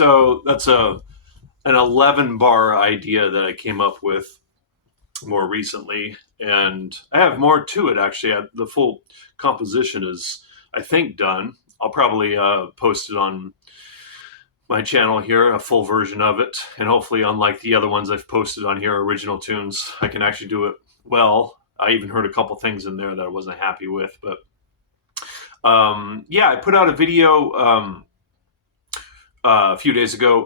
So that's an 11 bar idea that I came up with more recently, and I have more to it actually. The full composition is, I think, done. I'll probably post it on my channel here, a full version of it, and hopefully, unlike the other ones I've posted on here, original tunes, I can actually do it well. I even heard a couple things in there that I wasn't happy with, but yeah, I put out a video a few days ago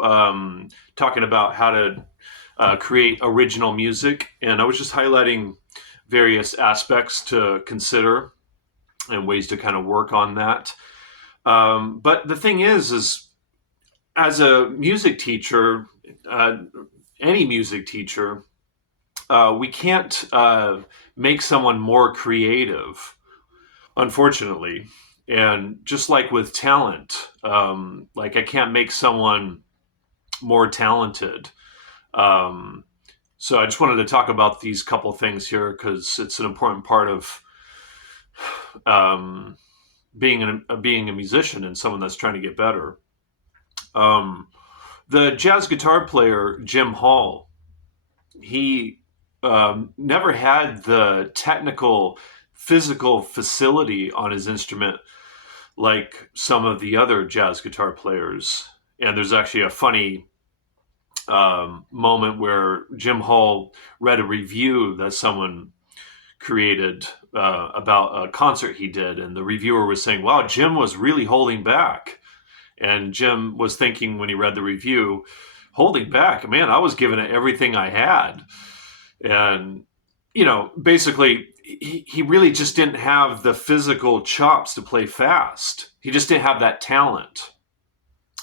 talking about how to create original music, and I was just highlighting various aspects to consider and ways to kind of work on that. But the thing is as a music teacher, uh, any music teacher, we can't make someone more creative, unfortunately. And just like with talent, like I can't make someone more talented. Um, so I just wanted to talk about these couple things here because it's an important part of um, being a musician and someone that's trying to get better. Um, the jazz guitar player Jim Hall, he never had the technical, physical facility on his instrument like some of the other jazz guitar players. And there's actually a funny moment where Jim Hall read a review that someone created about a concert he did, and the reviewer was saying, "Wow, Jim was really holding back." And Jim was thinking when he read the review, "Holding back, man, I was giving it everything I had." And basically, he really just didn't have the physical chops to play fast. He just didn't have that talent.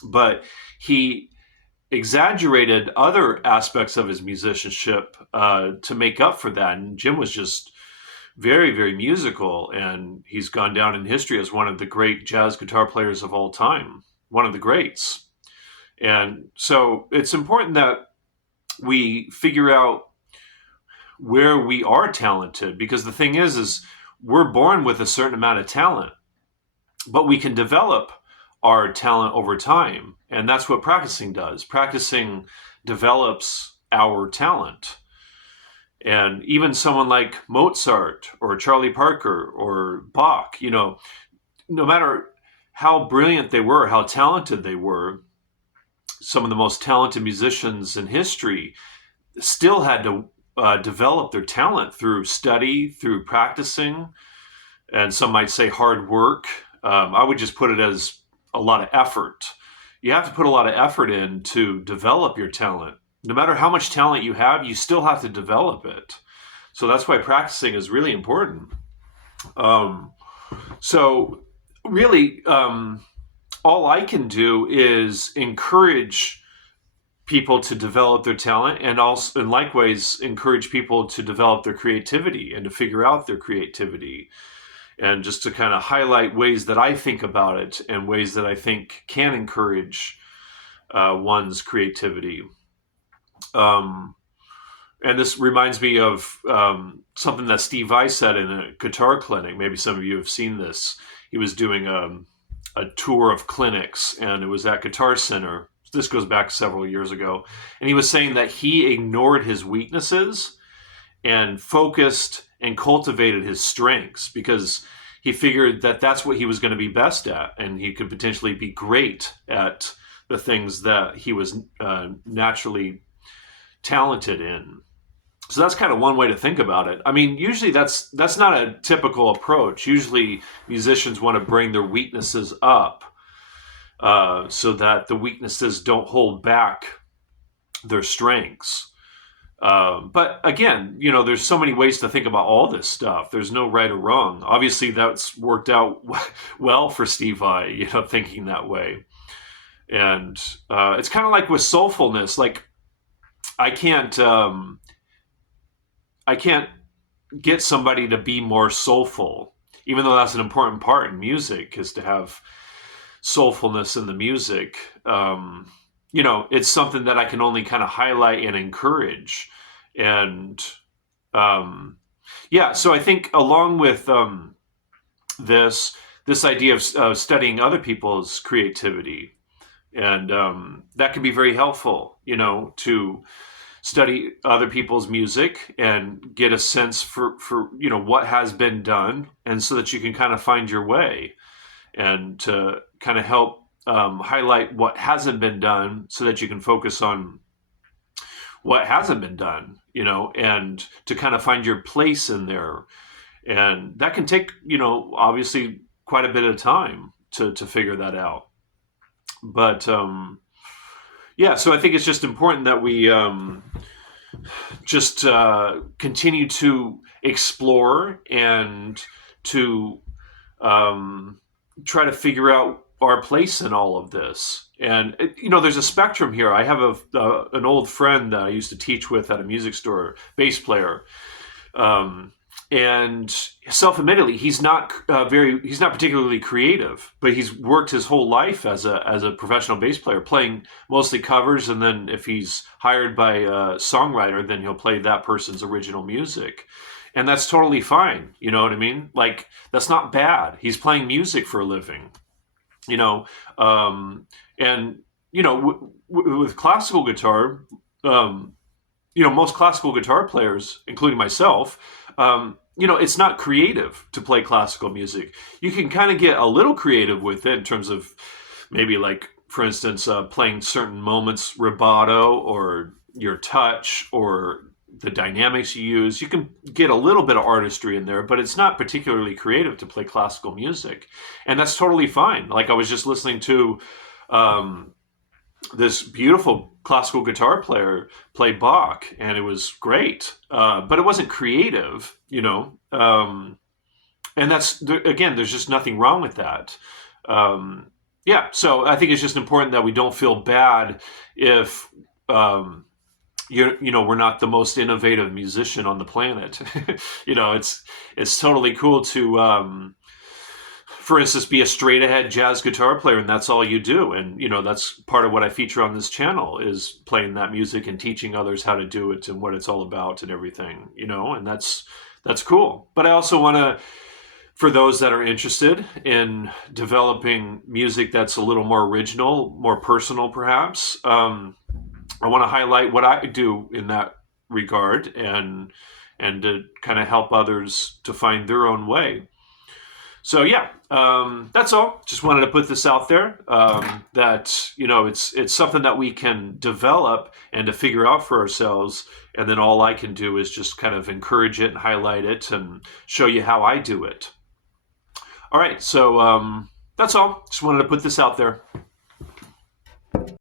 But he exaggerated other aspects of his musicianship to make up for that. And Jim was just very, very musical, and he's gone down in history as one of the great jazz guitar players of all time, one of the greats. And so it's important that we figure out where we are talented, because the thing is we're born with a certain amount of talent, but we can develop our talent over time. And that's what practicing does. Practicing develops our talent. And even someone like Mozart or Charlie Parker or Bach, no matter how brilliant they were, how talented they were, some of the most talented musicians in history still had to develop their talent through study, through practicing, and some might say hard work. I would just put it as a lot of effort. You have to put a lot of effort in to develop your talent. No matter how much talent you have, you still have to develop it. So that's why practicing is really important. Um, so really, all I can do is encourage people to develop their talent, and likewise encourage people to develop their creativity and to figure out their creativity, and just to kind of highlight ways that I think about it and ways that I think can encourage one's creativity. Um, and this reminds me of something that Steve Vai said in a guitar clinic. Maybe some of you have seen this. He was doing a tour of clinics, and it was at Guitar Center. This goes back several years ago. And he was saying that he ignored his weaknesses and focused and cultivated his strengths, because he figured that that's what he was going to be best at, and he could potentially be great at the things that he was naturally talented in. So that's kind of one way to think about it. I mean, usually that's not a typical approach. Usually musicians want to bring their weaknesses up so that the weaknesses don't hold back their strengths. But again, there's so many ways to think about all this stuff. There's no right or wrong. Obviously, that's worked out well for Steve Vai, thinking that way. And it's kind of like with soulfulness. Like I can't get somebody to be more soulful, even though that's an important part in music, is to have soulfulness in the music. It's something that I can only kind of highlight and encourage. And yeah, so I think along with this idea of studying other people's creativity, and that can be very helpful, to study other people's music and get a sense for what has been done, and so that you can kind of find your way, and to kind of help highlight what hasn't been done so that you can focus on what hasn't been done, and to kind of find your place in there. And that can take, obviously quite a bit of time to figure that out. But yeah, so I think it's just important that we just continue to explore and to try to figure out our place in all of this. And there's a spectrum here. I have an old friend that I used to teach with at a music store, bass player, and self-admittedly, he's not particularly creative, but he's worked his whole life as a professional bass player, playing mostly covers, and then if he's hired by a songwriter, then he'll play that person's original music. And that's totally fine. You know what I mean? Like, that's not bad. He's playing music for a living, and with classical guitar, most classical guitar players, including myself, it's not creative to play classical music. You can kind of get a little creative with it in terms of maybe, like, for instance, playing certain moments rubato, or your touch, or the dynamics you use. You can get a little bit of artistry in there, but it's not particularly creative to play classical music. And that's totally fine. Like, I was just listening to this beautiful classical guitar player play Bach, and it was great, but it wasn't creative, and that's, again, there's just nothing wrong with that. Yeah, so I think it's just important that we don't feel bad if we're not the most innovative musician on the planet. It's totally cool to for instance, be a straight ahead jazz guitar player, and that's all you do. And, that's part of what I feature on this channel, is playing that music and teaching others how to do it and what it's all about and everything, and that's cool. But I also want to, for those that are interested in developing music that's a little more original, more personal, perhaps, I want to highlight what I do in that regard, and to kind of help others to find their own way. So yeah, that's all. Just wanted to put this out there, that it's something that we can develop and to figure out for ourselves, and then all I can do is just kind of encourage it and highlight it and show you how I do it. All right, so that's all. Just wanted to put this out there.